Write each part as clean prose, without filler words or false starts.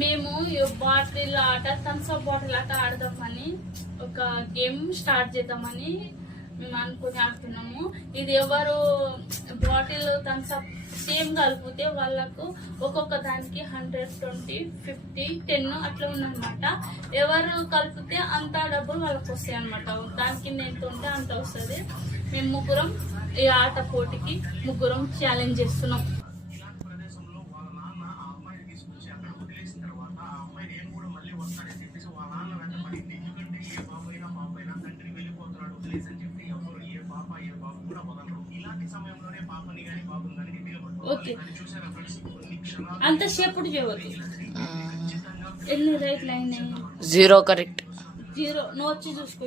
మేము బాటిల్ ఆట Thums up bottle ఆట ఆడదామని ఒక గేమ్ స్టార్ట్ చేద్దామని మేము అనుకుని ఆడుతున్నాము. ఇది ఎవరు బాటిల్ థమ్స్ అప్ సేమ్ కలిపితే వాళ్ళకు ఒక్కొక్క దానికి 100, 20, 50, 10 అట్లా ఉందన్నమాట. ఎవరు కలిపితే అంత డబ్బులు వాళ్ళకి వస్తాయి అనమాట. దానికి ఎంత ఉంటే అంత వస్తుంది. మేము ముగ్గురం ఈ ఆట పోటీకి ముగ్గురం ఛాలెంజ్ చేస్తున్నాం. ఓకే, అంతసేపు చేయవద్దు. ఎన్ని రైట్లు అయినాయి? 0 కరెక్ట్. 0. నువ్వు వచ్చి చూసుకో,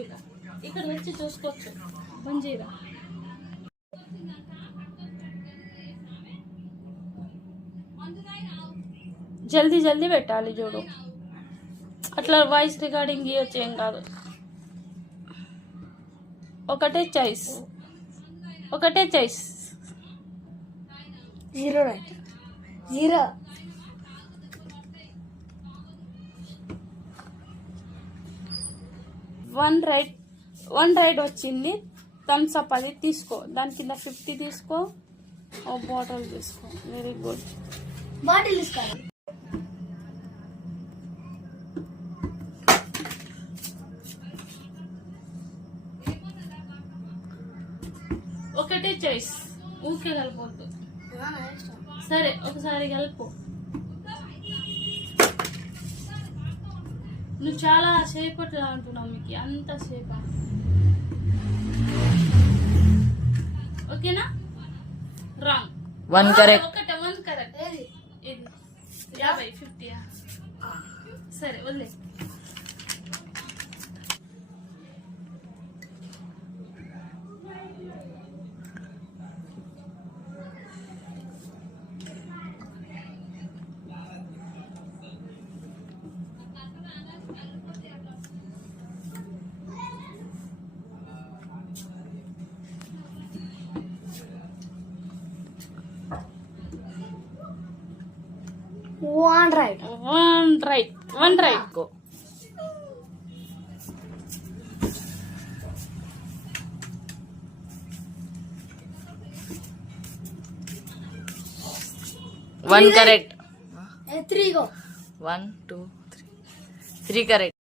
ఇక్కడ వచ్చి చూసుకోవచ్చు. బంద్ చేయరా. జల్దీ జల్దీ పెట్టాలి చూడు. అట్లా వాయిస్ రికార్డింగ్ ఇవ్వచ్చు, ఏం కాదు. ఒకటే చాయిస్. 0 రైట్. 0. 1 రైట్ వచ్చింది. థమ్స్ అప్ అది తీసుకో. దాని కింద 50 తీసుకో. ఓ బాటిల్ తీసుకో. Very good. బాటిల్ తీసుకోవాలి. ఒకటే చాయిస్, ఊకే కలపొద్దు. సరే, ఒకసారి కలుపు. నువ్వు చాలా సేపట్లో అంటున్నావు, మీకు అంత సేప. ఓకేనా? రాంగ్. 1 కరెక్ట్. ఒకటే 1 కరెక్ట్. ఇది 50, 50. సరే, వదిలే. One right. One right. Go. One correct. 3 go. 1, 2, 3. 3 correct.